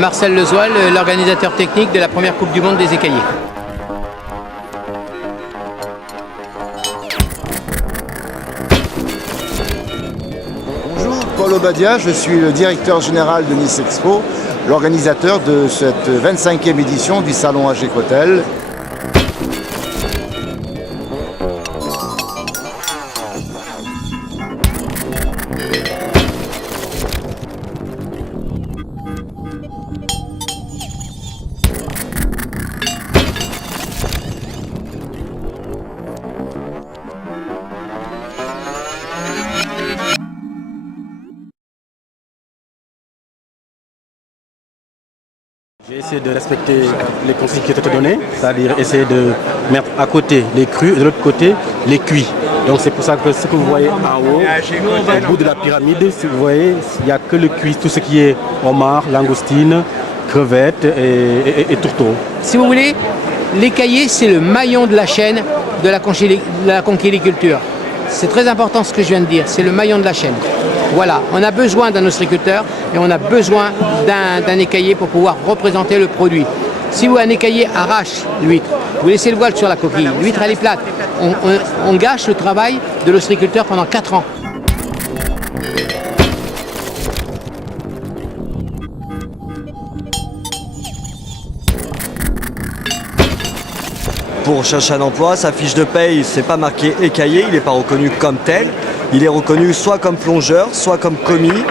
Marcel Lezoil, l'organisateur technique de la première Coupe du Monde des écaillés. Bonjour, Paul Obadia, je suis le directeur général de Nice Expo, l'organisateur de cette 25e édition du salon AGECOTEL. J'ai essayé de respecter les consignes qui étaient données, c'est-à-dire essayer de mettre à côté les crus et de l'autre côté les cuits. Donc c'est pour ça que ce que vous voyez en haut, au bout de la pyramide, si vous voyez, il n'y a que le cuit, tout ce qui est homard, langoustine, crevettes et tourteaux. Si vous voulez, l'écaillé, c'est le maillon de la chaîne de la conchiliculture. C'est très important ce que je viens de dire, c'est le maillon de la chaîne. Voilà, on a besoin d'un ostréiculteur et on a besoin d'un écaillé pour pouvoir représenter le produit. Si un écaillé arrache l'huître, vous laissez le voile sur la coquille, l'huître elle est plate, on gâche le travail de l'ostréiculteur pendant 4 ans. Pour chercher un emploi, sa fiche de paye, c'est pas marqué écaillé, il n'est pas reconnu comme tel. Il est reconnu soit comme plongeur, soit comme commis.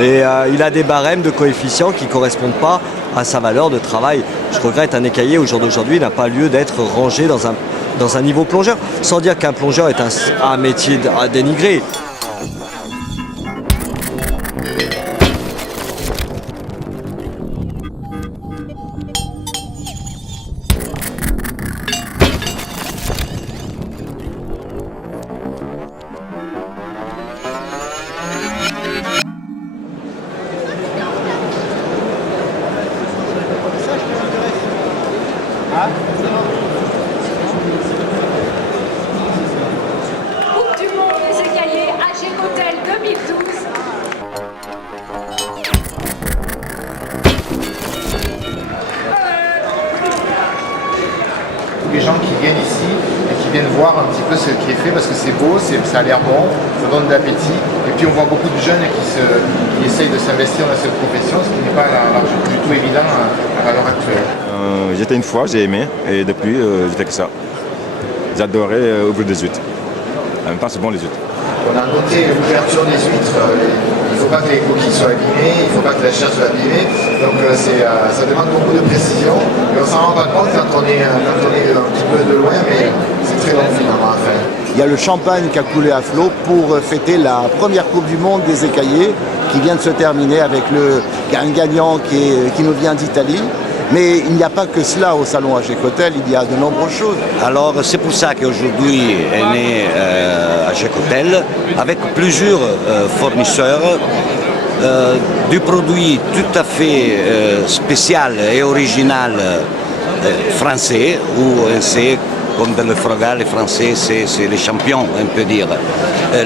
Et il a des barèmes de coefficients qui ne correspondent pas à sa valeur de travail. Je regrette, un écaillé au jour d'aujourd'hui n'a pas lieu d'être rangé dans un niveau plongeur. Sans dire qu'un plongeur est un métier à dénigrer. Coupe du Monde des écaillés AGECOTEL 2012. Tous les gens qui viennent ici et qui viennent voir un petit peu ce qui est fait parce que c'est beau, ça a l'air bon, ça donne de l'appétit. Et puis on voit beaucoup de jeunes qui essayent de s'investir dans cette profession, ce qui n'est pas du tout évident à l'heure actuelle. J'étais une fois, j'ai aimé, et depuis, j'étais que ça. J'adorais ouvrir des huîtres. En même temps, c'est bon les huîtres. On a noté l'ouverture des huîtres, il ne faut pas que les coquilles soient abîmées, il ne faut pas que la chair soit abîmée, donc ça demande beaucoup de précision, et on s'en rend pas compte quand on est un petit peu de loin, mais c'est très long finalement à faire. Il y a le champagne qui a coulé à flot pour fêter la première Coupe du Monde des écaillés qui vient de se terminer avec un gagnant qui nous vient d'Italie. Mais il n'y a pas que cela au salon AGECOTEL, il y a de nombreuses choses. Alors c'est pour ça qu'aujourd'hui est né AGECOTEL avec plusieurs fournisseurs du produit tout à fait spécial et original français, où c'est comme dans le Froga, les Français c'est les champions, on peut dire.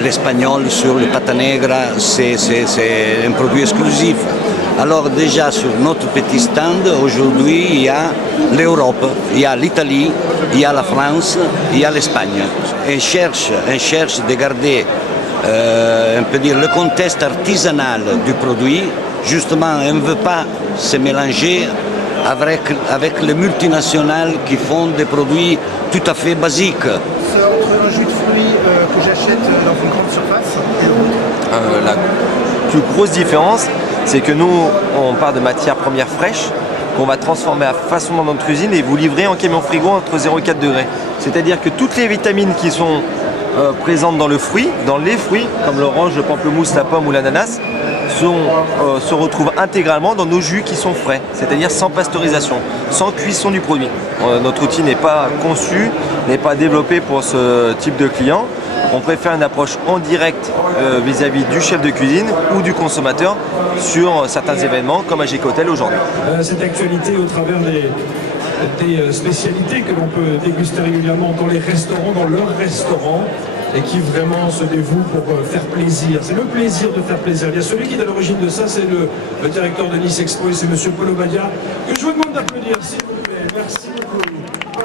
L'espagnol sur le pata negra, c'est un produit exclusif. Alors déjà sur notre petit stand, aujourd'hui il y a l'Europe, il y a l'Italie, il y a la France, il y a l'Espagne. On cherche de garder on peut dire, le contexte artisanal du produit. Justement, on ne veut pas se mélanger avec les multinationales qui font des produits tout à fait basiques. Entre un jus de fruits que j'achète dans une grande surface et l'autre, La plus grosse différence, c'est que nous, on part de matières premières fraîches qu'on va transformer à façon dans notre cuisine et vous livrer en camion frigo entre 0 et 4 degrés. C'est-à-dire que toutes les vitamines qui sont présentes dans les fruits, comme l'orange, le pamplemousse, la pomme ou l'ananas, se retrouvent intégralement dans nos jus qui sont frais, c'est-à-dire sans pasteurisation, sans cuisson du produit. Notre outil n'est pas conçu, n'est pas développé pour ce type de client. On préfère une approche en direct vis-à-vis du chef de cuisine ou du consommateur sur certains événements comme AGECOTEL aujourd'hui. Cette actualité au travers des spécialités que l'on peut déguster régulièrement dans les restaurants, dans leurs restaurants, et qui vraiment se dévoue pour faire plaisir. C'est le plaisir de faire plaisir. Bien, celui qui est à l'origine de ça, c'est le directeur de Nice Expo et c'est M. Paul Obadia, que je vous demande d'applaudir, s'il vous plaît. Merci beaucoup. Paul.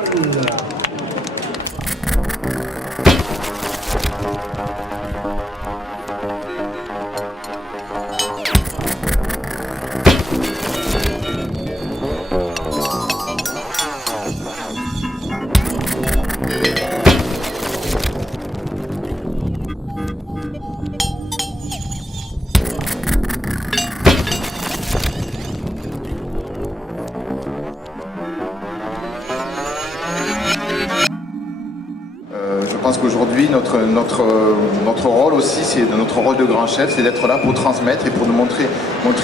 Je pense qu'aujourd'hui, notre rôle aussi, c'est notre rôle de grand chef, c'est d'être là pour transmettre et pour nous montrer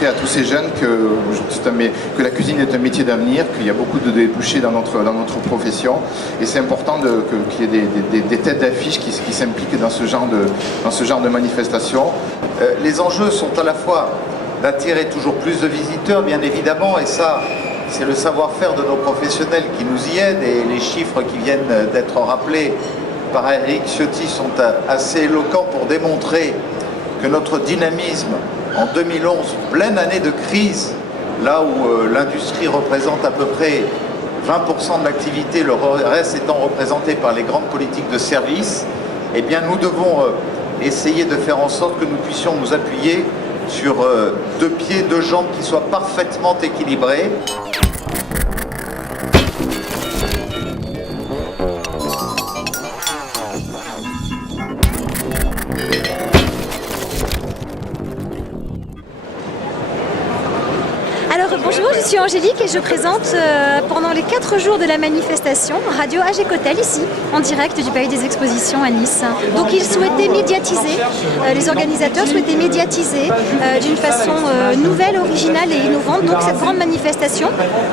à tous ces jeunes que la cuisine est un métier d'avenir, qu'il y a beaucoup de débouchés dans notre profession. Et c'est important qu'il y ait des têtes d'affiche qui s'impliquent dans ce genre de manifestation. Les enjeux sont à la fois d'attirer toujours plus de visiteurs, bien évidemment, et ça, c'est le savoir-faire de nos professionnels qui nous y aident, et les chiffres qui viennent d'être rappelés par Eric Ciotti sont assez éloquents pour démontrer que notre dynamisme en 2011, pleine année de crise, là où l'industrie représente à peu près 20% de l'activité, le reste étant représenté par les grandes politiques de service, eh bien nous devons essayer de faire en sorte que nous puissions nous appuyer sur deux pieds, deux jambes qui soient parfaitement équilibrés. Alors bonjour, je suis Angélique et je présente pendant les 4 jours de la manifestation Radio AGECOTEL ici, en direct du Palais des Expositions à Nice. Donc ils souhaitaient médiatiser, les organisateurs souhaitaient médiatiser d'une façon nouvelle, originale et innovante donc cette grande manifestation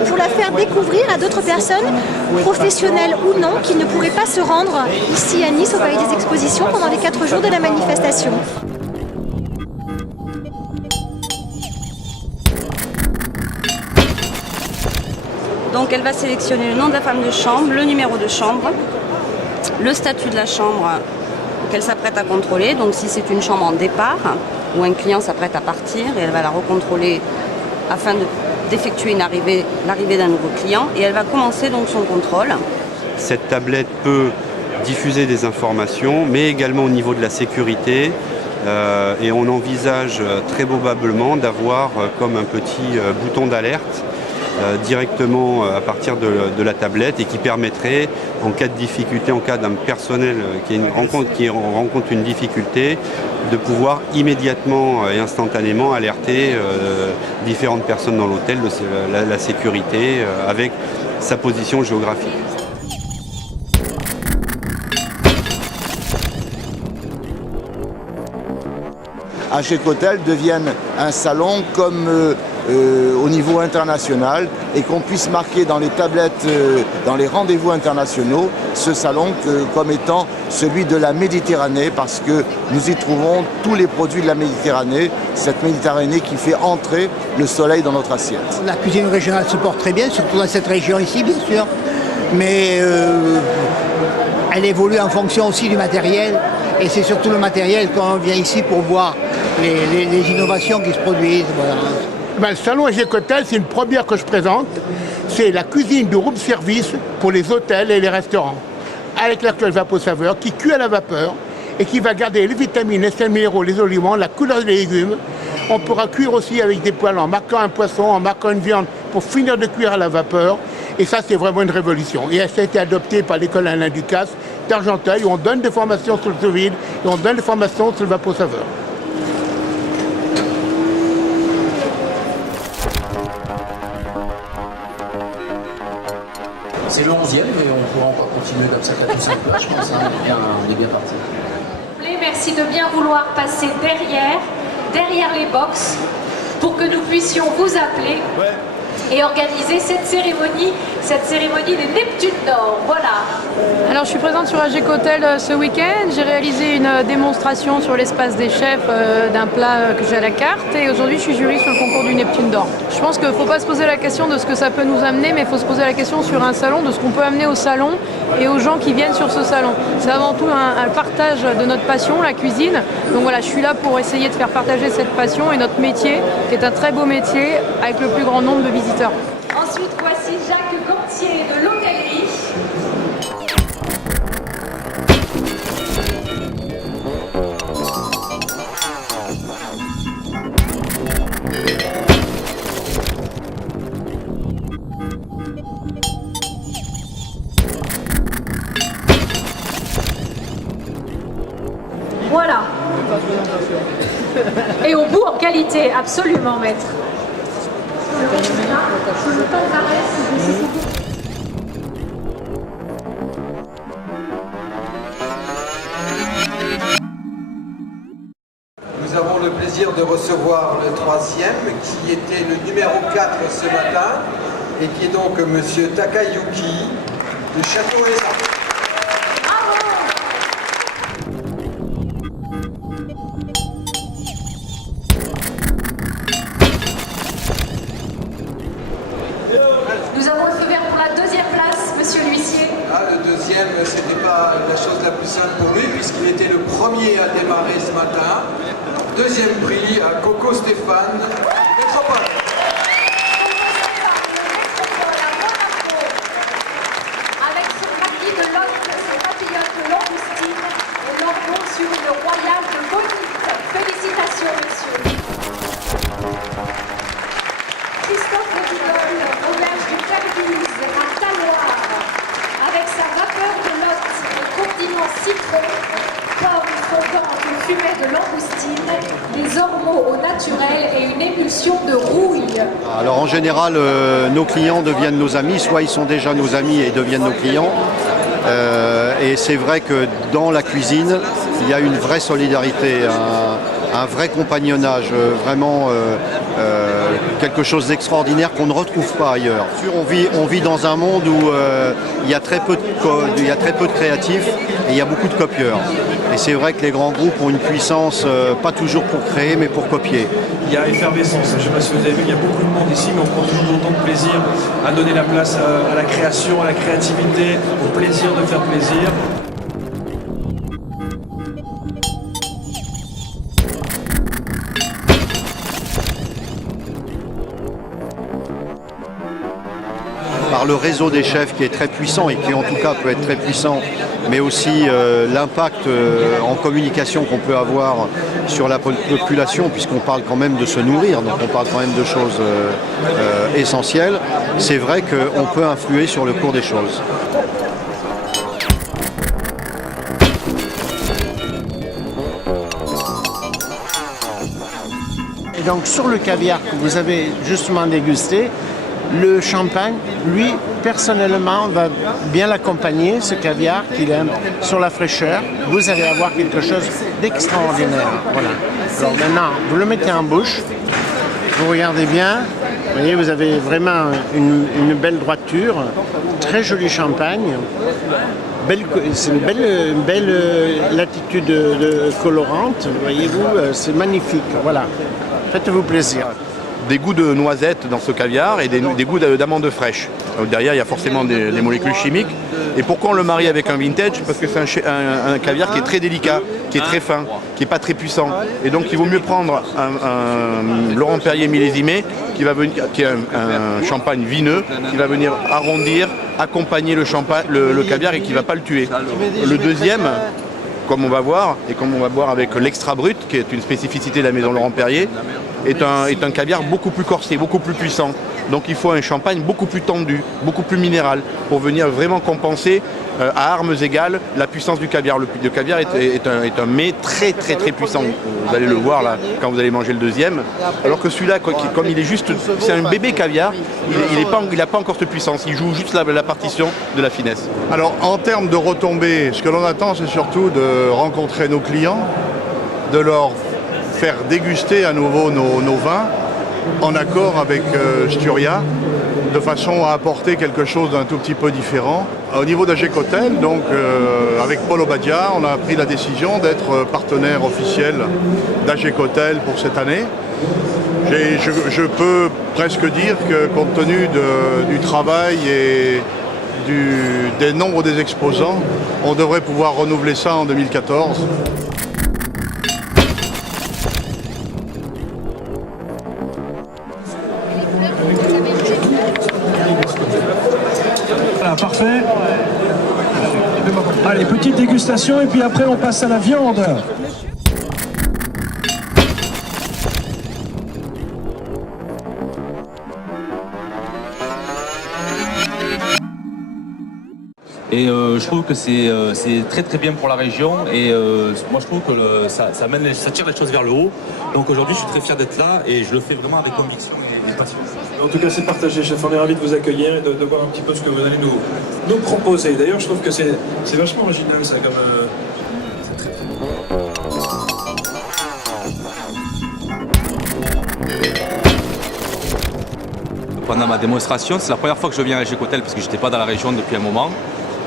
pour la faire découvrir à d'autres personnes, professionnelles ou non, qui ne pourraient pas se rendre ici à Nice au Palais des Expositions pendant les 4 jours de la manifestation. Donc elle va sélectionner le nom de la femme de chambre, le numéro de chambre, le statut de la chambre qu'elle s'apprête à contrôler, donc si c'est une chambre en départ ou un client s'apprête à partir, et elle va la recontrôler afin d'effectuer l'arrivée d'un nouveau client, et elle va commencer donc son contrôle. Cette tablette peut diffuser des informations, mais également au niveau de la sécurité, et on envisage très probablement d'avoir comme un petit bouton d'alerte directement à partir de la tablette et qui permettrait, en cas de difficulté, en cas d'un personnel qui rencontre une difficulté, de pouvoir immédiatement et instantanément alerter différentes personnes dans l'hôtel de la sécurité avec sa position géographique. AGECOTEL devienne un salon comme au niveau international et qu'on puisse marquer dans les tablettes, dans les rendez-vous internationaux, ce salon comme étant celui de la Méditerranée, parce que nous y trouvons tous les produits de la Méditerranée, cette Méditerranée qui fait entrer le soleil dans notre assiette. La cuisine régionale se porte très bien, surtout dans cette région ici bien sûr, mais elle évolue en fonction aussi du matériel, et c'est surtout le matériel quand on vient ici pour voir les innovations qui se produisent. Voilà. Le salon AGECOTEL, c'est une première que je présente. C'est la cuisine de room service pour les hôtels et les restaurants. Avec la cloche vapeur-saveur qui cuit à la vapeur et qui va garder les vitamines, les sels minéraux, les oliments, la couleur des légumes. On pourra cuire aussi avec des poêles en marquant un poisson, en marquant une viande pour finir de cuire à la vapeur. Et ça, c'est vraiment une révolution. Et ça a été adopté par l'école Alain Ducasse d'Argenteuil, où on donne des formations sur le sous vide et on donne des formations sur le vapeur-saveur. C'est le 11e, mais on pourra encore continuer comme ça à tous cinq places, je pense, on est bien parti. Merci de bien vouloir passer derrière les box, pour que nous puissions vous appeler et organiser cette cérémonie des Neptunes d'Or. Voilà. Alors je suis présente sur AGECOTEL ce week-end. J'ai réalisé une démonstration sur l'espace des chefs d'un plat que j'ai à la carte, et aujourd'hui je suis jury sur le concours du Neptune d'Or. Je pense qu'il ne faut pas se poser la question de ce que ça peut nous amener, mais il faut se poser la question sur un salon, de ce qu'on peut amener au salon et aux gens qui viennent sur ce salon. C'est avant tout un partage de notre passion, la cuisine. Donc voilà, je suis là pour essayer de faire partager cette passion et notre métier, qui est un très beau métier, avec le plus grand nombre de visiteurs. Ensuite, voici Jacques Gantier de l'hôtellerie. Voilà. Et au bout en qualité, absolument, maître. Nous avons le plaisir de recevoir le troisième, qui était le numéro 4 ce matin, et qui est donc Monsieur Takayuki de Château-les-Arts. Nous avons le feu vert pour la deuxième place, monsieur l'huissier. Ah, le deuxième, c'était pas la chose la plus simple pour lui, puisqu'il était le premier à démarrer ce matin. Deuxième prix à Coco Stéphane, Métropole. Avec ce maquis de l'autre, ce papillote de langoustine et l'ordon sur une royale de bonite. Félicitations, monsieur. Christophe Rigole, auberge du Carbuse, à Taloir, avec sa vapeur de lotte et condiments citron, pommes fondantes ou fumée de langoustine, des ormeaux au naturel et une émulsion de rouille. Alors en général, nos clients deviennent nos amis, soit ils sont déjà nos amis et deviennent nos clients. Et c'est vrai que dans la cuisine, il y a une vraie solidarité, un vrai compagnonnage, vraiment quelque chose d'extraordinaire qu'on ne retrouve pas ailleurs. On vit dans un monde où il y a très peu de créatifs et il y a beaucoup de copieurs. Et c'est vrai que les grands groupes ont une puissance, pas toujours pour créer, mais pour copier. Il y a effervescence, je ne sais pas si vous avez vu, il y a beaucoup de monde ici, mais on prend toujours autant de plaisir à donner la place à la création, à la créativité, au plaisir de faire plaisir. Par le réseau des chefs qui est très puissant et qui en tout cas peut être très puissant, mais aussi l'impact en communication qu'on peut avoir sur la population, puisqu'on parle quand même de se nourrir, donc on parle quand même de choses essentielles. C'est vrai qu'on peut influer sur le cours des choses. Et donc sur le caviar que vous avez justement dégusté, le champagne, lui, personnellement, va bien l'accompagner, ce caviar qu'il aime, sur la fraîcheur. Vous allez avoir quelque chose d'extraordinaire. Voilà. Alors maintenant, vous le mettez en bouche, vous regardez bien, vous voyez, vous avez vraiment une belle droiture, très joli champagne. C'est une belle latitude de colorante, voyez-vous, c'est magnifique. Voilà, faites-vous plaisir. Des goûts de noisettes dans ce caviar et des goûts d'amandes fraîches. Donc derrière, il y a forcément des molécules chimiques. Et pourquoi on le marie avec un vintage? Parce que c'est un caviar qui est très délicat, qui est très fin, qui n'est pas très puissant. Et donc il vaut mieux prendre un Laurent Perrier millésimé, qui est un champagne vineux, qui va venir arrondir, accompagner le caviar et qui ne va pas le tuer. Le deuxième, comme on va voir, et comme on va voir avec l'extra brut, qui est une spécificité de la maison Laurent Perrier, est un caviar beaucoup plus corsé, beaucoup plus puissant. Donc il faut un champagne beaucoup plus tendu, beaucoup plus minéral, pour venir vraiment compenser à armes égales la puissance du caviar. Le caviar est un mets très très très puissant. Vous allez le voir là quand vous allez manger le deuxième. Alors que celui-là, comme il est juste, c'est un bébé caviar, il n'a pas encore cette puissance. Il joue juste la partition de la finesse. Alors en termes de retombées, ce que l'on attend, c'est surtout de rencontrer nos clients, de leur faire déguster à nouveau nos vins en accord avec Sturia, de façon à apporter quelque chose d'un tout petit peu différent. Au niveau d'Agec Hotel, donc avec Paul Obadia, on a pris la décision d'être partenaire officiel d'Agec Hotel pour cette année. Je peux presque dire que compte tenu du travail et des nombres des exposants. On devrait pouvoir renouveler ça en 2014. Voilà, parfait. Allez, petite dégustation et puis après on passe à la viande. Et je trouve que c'est très très bien pour la région et moi je trouve que ça tire les choses vers le haut. Donc aujourd'hui je suis très fier d'être là et je le fais vraiment avec conviction et passion. En tout cas c'est partagé, chef, on est ravis de vous accueillir et de voir un petit peu ce que vous allez nous proposer. D'ailleurs je trouve que c'est vachement original ça comme... Pendant ma démonstration, c'est la première fois que je viens à Gécotel parce que je n'étais pas dans la région depuis un moment.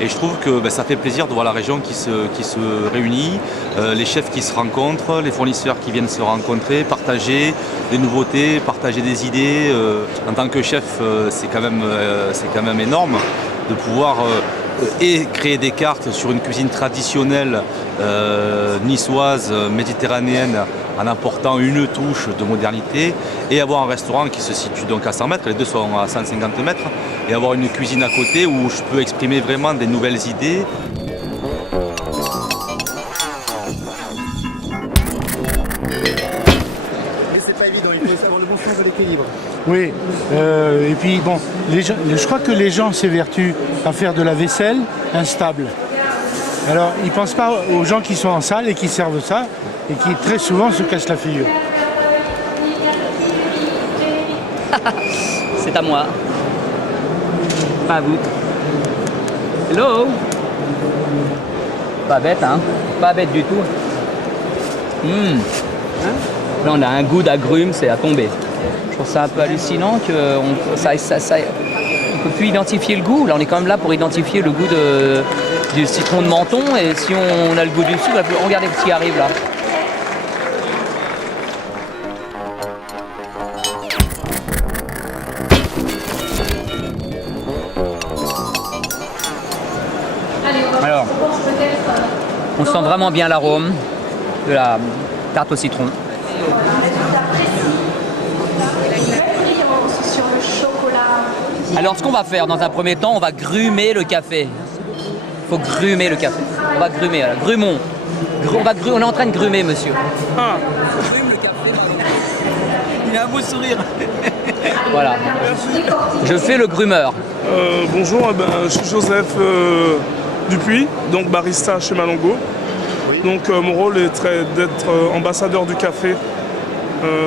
Et je trouve que ça fait plaisir de voir la région qui se réunit, les chefs qui se rencontrent, les fournisseurs qui viennent se rencontrer, partager des nouveautés, partager des idées. En tant que chef, c'est quand même énorme de pouvoir et créer des cartes sur une cuisine traditionnelle niçoise, méditerranéenne, en apportant une touche de modernité, et avoir un restaurant qui se situe donc à 100 mètres, les deux sont à 150 mètres, et avoir une cuisine à côté où je peux exprimer vraiment des nouvelles idées. C'est pas évident, il faut avoir le bon sens de l'équilibre. Oui, et puis bon, je crois que les gens s'évertuent à faire de la vaisselle instable. Alors, ils ne pensent pas aux gens qui sont en salle et qui servent ça, et qui très souvent se cassent la figure. C'est à moi. Pas à vous. Hello. Pas bête, hein? Pas bête du tout. Là, on a un goût d'agrumes, c'est à tomber. Je trouve ça un peu hallucinant qu'on ne peut plus identifier le goût. Là, on est quand même là pour identifier le goût du citron de Menton. Et si on a le goût du sucre, regardez ce qui arrive là. Alors, on sent vraiment bien l'arôme de la tarte au citron. Alors, ce qu'on va faire dans un premier temps, on va grumer le café. Il faut grumer le café. On va grumer, alors. Grumons. On est en train de grumer, monsieur. Ah. Il a un beau sourire. Voilà. Je fais le grumeur. Bonjour, je suis Joseph Dupuis, donc barista chez Malongo. Donc mon rôle est d'être ambassadeur du café,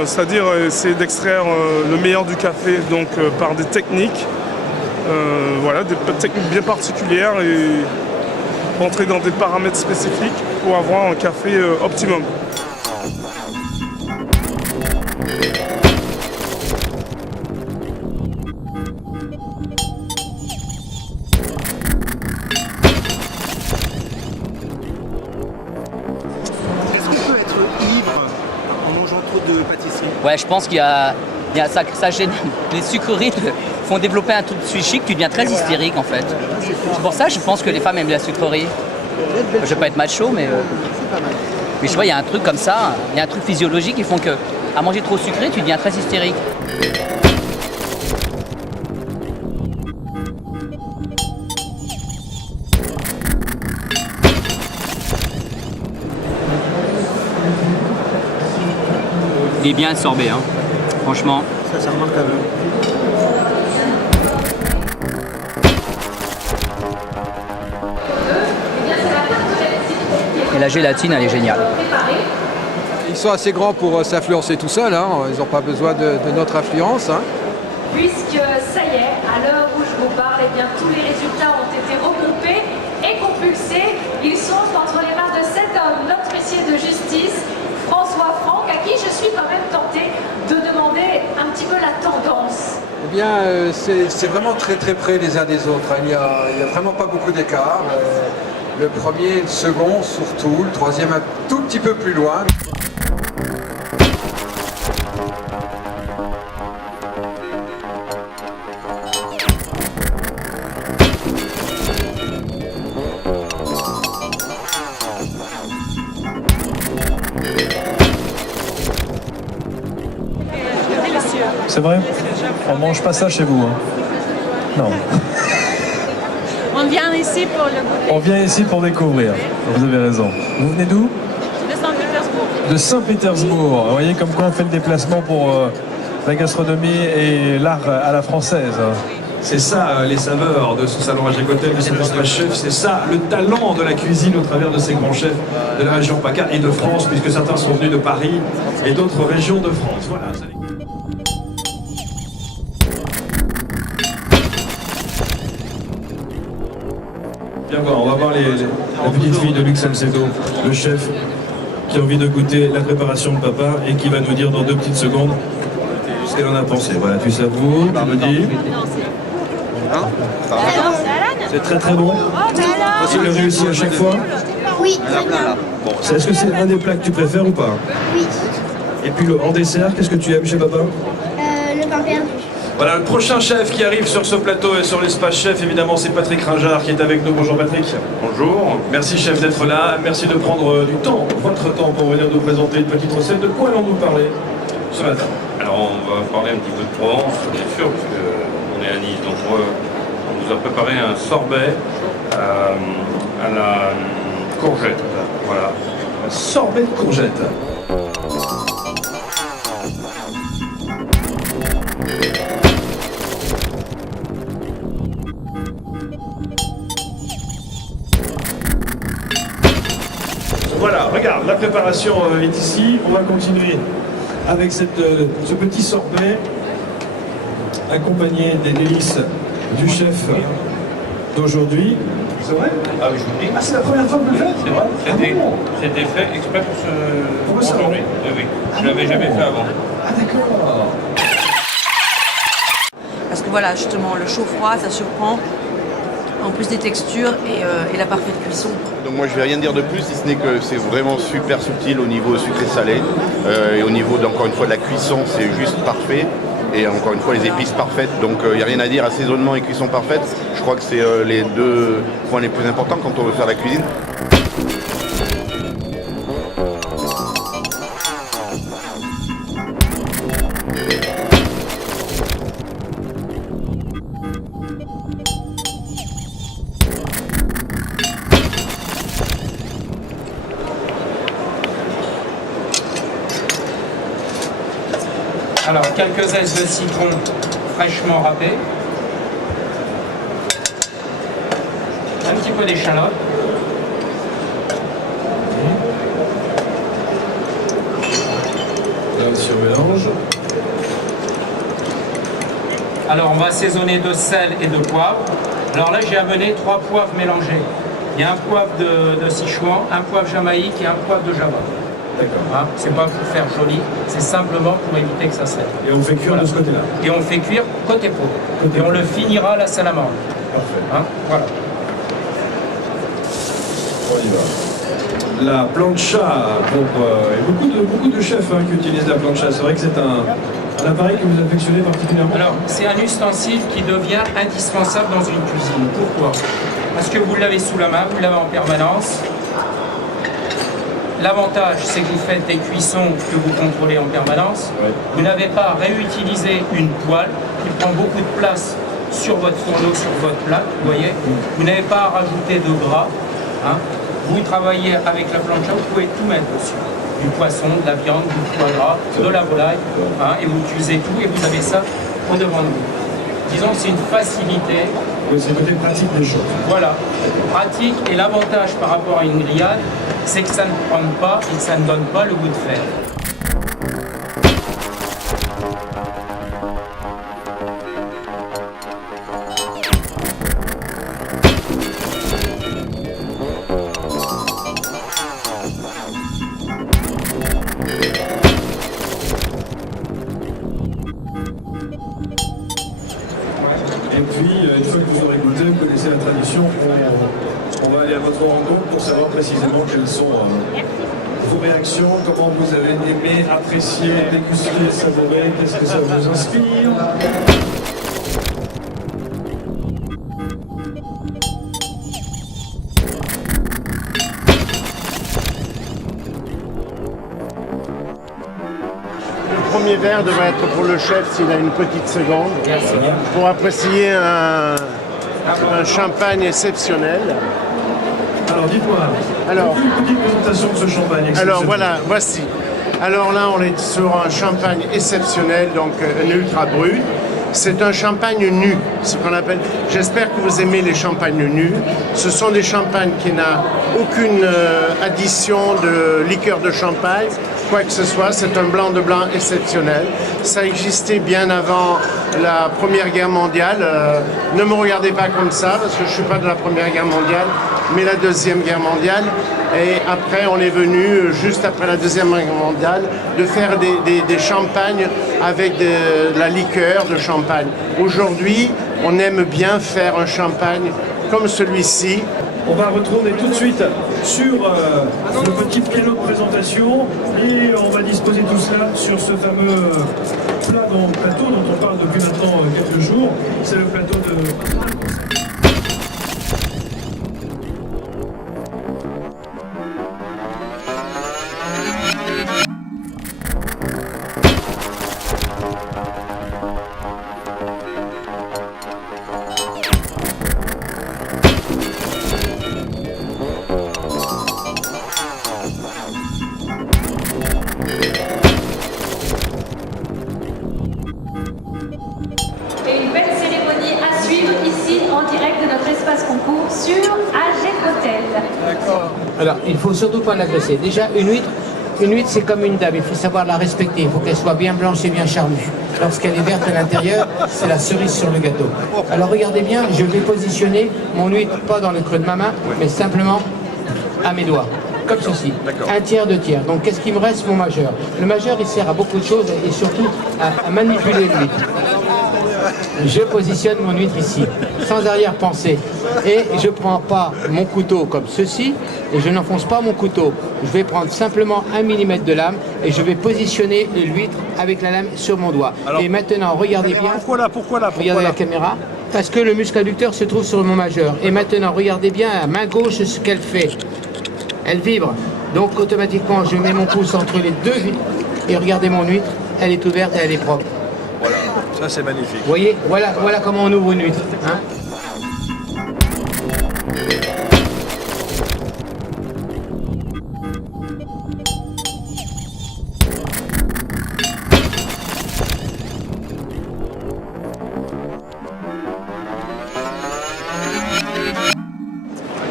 c'est-à-dire essayer d'extraire le meilleur du café donc, par des techniques, voilà, des techniques bien particulières et rentrer dans des paramètres spécifiques pour avoir un café optimum. Ouais, je pense qu'il y a ça gêne. Les sucreries font développer un truc chic, tu deviens très hystérique en fait. C'est pour ça que je pense que les femmes aiment la sucrerie. Je vais pas être macho, mais je vois, il y a un truc comme ça, il y a un truc physiologique qui font que à manger trop sucré, tu deviens très hystérique. Il est bien sorbet, hein. Franchement. Ça remarque un peu. Et la gélatine, elle est géniale. Ils sont assez grands pour s'influencer tout seuls, hein. Ils n'ont pas besoin de notre influence. Hein. Puisque ça y est, à l'heure où je vous parle, eh bien, tous les résultats ont été regroupés et compulsés. Ils sont entre les mains de cet homme, notre huissier de justice, François Franck, à qui je suis quand même tentée de demander un petit peu la tendance. Eh bien, c'est vraiment très très près les uns des autres. Il n'y a vraiment pas beaucoup d'écart. Le premier, le second surtout, le troisième un tout petit peu plus loin. C'est vrai? On mange pas ça chez vous, hein? Non. On vient ici pour le goûter. On vient ici pour découvrir. Vous avez raison. Vous venez d'où? De Saint-Pétersbourg. De Saint-Pétersbourg. Vous voyez comme quoi on fait le déplacement pour la gastronomie et l'art à la française. C'est ça les saveurs de ce salon AG-Cotel, de ce espace chef, c'est ça le talent de la cuisine au travers de ces grands chefs de la région PACA et de France, puisque certains sont venus de Paris et d'autres régions de France. Voilà. Bien voir, on va voir la petite fille de Luc Salcedo, le chef, qui a envie de goûter la préparation de papa et qui va nous dire dans 2 petites secondes ce qu'elle en a pensé. Voilà, tu savoures, tu me dis. C'est très très bon. Tu l'as réussi à chaque fois? Oui, très bien. Bon, est-ce que c'est un des plats que tu préfères ou pas? Oui. Et puis en dessert, qu'est-ce que tu aimes chez papa? Le pain perdu. Voilà, le prochain chef qui arrive sur ce plateau et sur l'espace chef, évidemment, c'est Patrick Ringard qui est avec nous. Bonjour Patrick. Bonjour. Merci chef d'être là. Merci de prendre du temps, votre temps, pour venir nous présenter une petite recette. De quoi allons-nous parler ce matin? Alors on va parler un petit peu de Provence, bien sûr, parce qu'on est à Nice. Donc on nous a préparé un sorbet à la courgette. Voilà. Un sorbet de courgette. Voilà, regarde, la préparation est ici. On va continuer avec ce petit sorbet accompagné des délices du chef d'aujourd'hui. C'est vrai? Ah oui, je vous dis. Ah, c'est la première fois que vous le faites? C'est vrai. Ah C'était fait exprès pour aujourd'hui. Oui, oui. Je ne l'avais jamais fait avant. Ah d'accord. Parce que voilà, justement, le chaud-froid, ça surprend. En plus des textures et la parfaite cuisson. Donc moi je vais rien dire de plus, si ce n'est que c'est vraiment super subtil au niveau sucré-salé. Et au niveau, encore une fois, de la cuisson, c'est juste parfait. Et encore une fois, les épices parfaites. Donc il n'y a rien à dire, assaisonnement et cuisson parfaite. Je crois que c'est les 2 points les plus importants quand on veut faire la cuisine. Alors, quelques zestes de citron fraîchement râpées. Un petit peu d'échalote. Là, sur mélange. Alors, on va assaisonner de sel et de poivre. Alors là, j'ai amené 3 poivres mélangés. Il y a un poivre de Sichuan, un poivre jamaïque et un poivre de Java. D'accord. Hein, c'est pas pour faire joli, c'est simplement pour éviter que ça sèche. Et on fait cuire de ce côté-là. Et on fait cuire côté peau. Et on le finira à la salamande. Parfait. Hein, voilà. On y va. La plancha, il y a beaucoup de chefs qui utilisent la plancha. C'est vrai que c'est un appareil que vous affectionnez particulièrement. Alors, c'est un ustensile qui devient indispensable dans une cuisine. Pourquoi? Parce que vous l'avez sous la main, vous l'avez en permanence. L'avantage, c'est que vous faites des cuissons que vous contrôlez en permanence. Oui. Vous n'avez pas à réutiliser une poêle qui prend beaucoup de place sur votre fourneau, sur votre plat, vous voyez. Vous n'avez pas à rajouter de gras. Hein. Vous travaillez avec la plancha, vous pouvez tout mettre dessus. Du poisson, de la viande, du foie gras, de la volaille. Hein, et vous utilisez tout et vous avez ça au-devant de vous. Disons que c'est une facilité. Oui, c'est le côté pratique des choses. Voilà, pratique, et l'avantage par rapport à une grillade, c'est que ça ne prend pas et que ça ne donne pas le goût de fer. Et puis, une fois que vous aurez goûté, vous connaissez la tradition, on va aller à votre rencontre pour savoir précisément quelles sont vos réactions, comment vous avez aimé, apprécié, dégusté, savouré, qu'est-ce que ça vous inspire. premier verre devrait être pour le chef s'il a une petite seconde. Pour apprécier un champagne exceptionnel. Alors dites-moi, une petite présentation de ce champagne exceptionnel. Alors voilà, voici. Alors là, on est sur un champagne exceptionnel, donc un ultra brut. C'est un champagne nu, ce qu'on appelle. J'espère que vous aimez les champagnes nus. Ce sont des champagnes qui n'ont aucune addition de liqueur de champagne, quoi que ce soit. C'est un blanc de blanc exceptionnel. Ça existait bien avant la Première Guerre mondiale. Ne me regardez pas comme ça, parce que je ne suis pas de la Première Guerre mondiale, mais la Deuxième Guerre mondiale. Et après, on est venu, juste après la Deuxième Guerre mondiale, de faire des champagnes avec de la liqueur de champagne. Aujourd'hui, on aime bien faire un champagne comme celui-ci. On va retourner tout de suite sur le petit piano de présentation et on va disposer tout cela sur ce fameux plateau dont on parle depuis maintenant quelques jours. C'est le plateau de... Et une belle cérémonie à suivre ici en direct de notre espace concours sur AG Hotel. D'accord. Alors, il ne faut surtout pas l'agresser. Déjà, une huître, c'est comme une dame, il faut savoir la respecter. Il faut qu'elle soit bien blanche et bien charnue. Lorsqu'elle est verte à l'intérieur, c'est la cerise sur le gâteau. Alors regardez bien, je vais positionner mon huître pas dans le creux de ma main, mais simplement à mes doigts. Comme ceci, un tiers, deux tiers. Donc qu'est-ce qui me reste? Mon majeur. Le majeur, il sert à beaucoup de choses et surtout à manipuler l'huître. Je positionne mon huître ici, sans arrière-pensée. Et je ne prends pas mon couteau comme ceci, et je n'enfonce pas mon couteau. Je vais prendre simplement 1 mm de lame, et je vais positionner l'huître avec la lame sur mon doigt. Alors, et maintenant, regardez bien. Pourquoi là Regardez la caméra. Parce que le muscle adducteur se trouve sur mon majeur. Et maintenant, regardez bien à main gauche ce qu'elle fait. Elle vibre. Donc automatiquement, je mets mon pouce entre les deux huîtres, et regardez mon huître, elle est ouverte et elle est propre. Voilà, ça c'est magnifique. Vous voyez, voilà comment on ouvre une huître. Hein.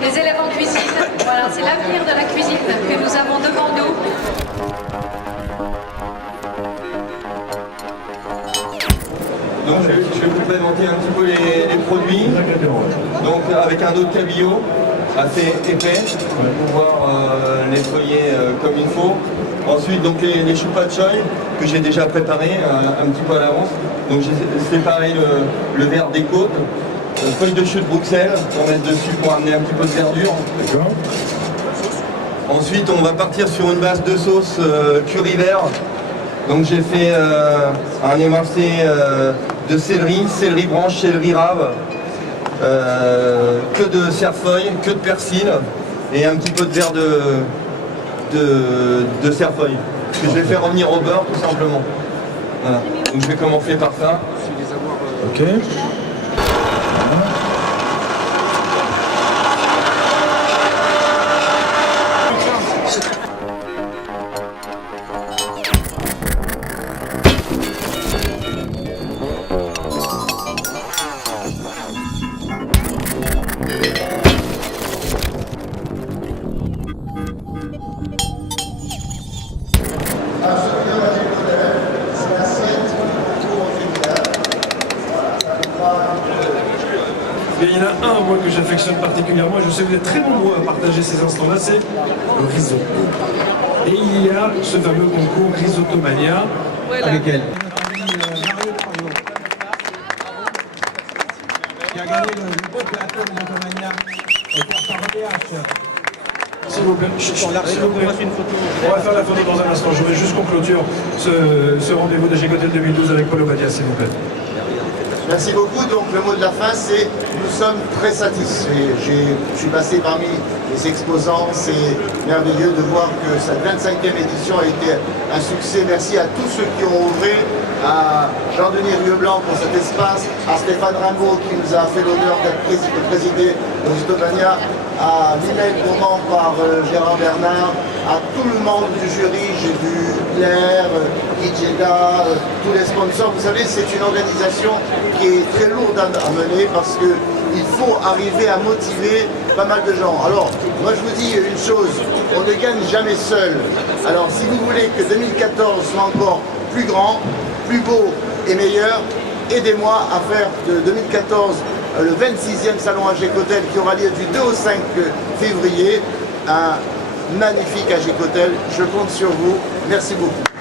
Les élèves en cuisine, voilà, c'est l'avenir de la cuisine que nous avons devant nous. Donc je vais vous présenter un petit peu les produits. Donc avec un dos de cabillaud assez épais pour pouvoir nettoyer comme il faut. Ensuite donc les choux pas de choy que j'ai déjà préparés un petit peu à l'avance. Donc j'ai séparé le verre des côtes, feuilles de chou de Bruxelles pour mettre dessus pour amener un petit peu de verdure. D'accord. Ensuite on va partir sur une base de sauce curry vert. Donc j'ai fait un émincé de céleri branche, céleri rave, que de cerfeuil, que de persil et un petit peu de verre de cerfeuil que je vais faire revenir au beurre tout simplement. Voilà. Donc je vais commencer par ça. Ok. Il y en a un, moi, que j'affectionne particulièrement, et je sais que vous êtes très nombreux à partager ces instants-là, c'est le risotto. Et il y a ce fameux concours Risottomania. Voilà. Avec elle. Qui a gagné le beau plateau Risottomania offert par OVH. S'il vous plaît, on va faire la photo dans un instant. Je vais juste qu'on clôture ce rendez-vous de Gigotel 2012 avec Paul Obadia, s'il vous plaît. Merci beaucoup. Donc le mot de la fin, c'est nous sommes très satisfaits. Je suis passé parmi les exposants. C'est merveilleux de voir que cette 25e édition a été un succès. Merci à tous ceux qui ont œuvré, à Jean-Denis Rieux-Blanc pour cet espace, à Stéphane Rimbaud qui nous a fait l'honneur d'être présidé de Ristopania, à l'email gourmand par Gérard Bernard, à tout le monde du jury. J'ai vu Claire, Ijeda, tous les sponsors. Vous savez, c'est une organisation qui est très lourde à mener parce qu'il faut arriver à motiver pas mal de gens. Alors, moi je vous dis une chose, on ne gagne jamais seul. Alors, si vous voulez que 2014 soit encore plus grand, plus beau et meilleur, aidez-moi à faire de 2014 le 26e salon AGECOTEL qui aura lieu du 2 au 5 février. Un magnifique AGECOTEL. Je compte sur vous. Merci beaucoup.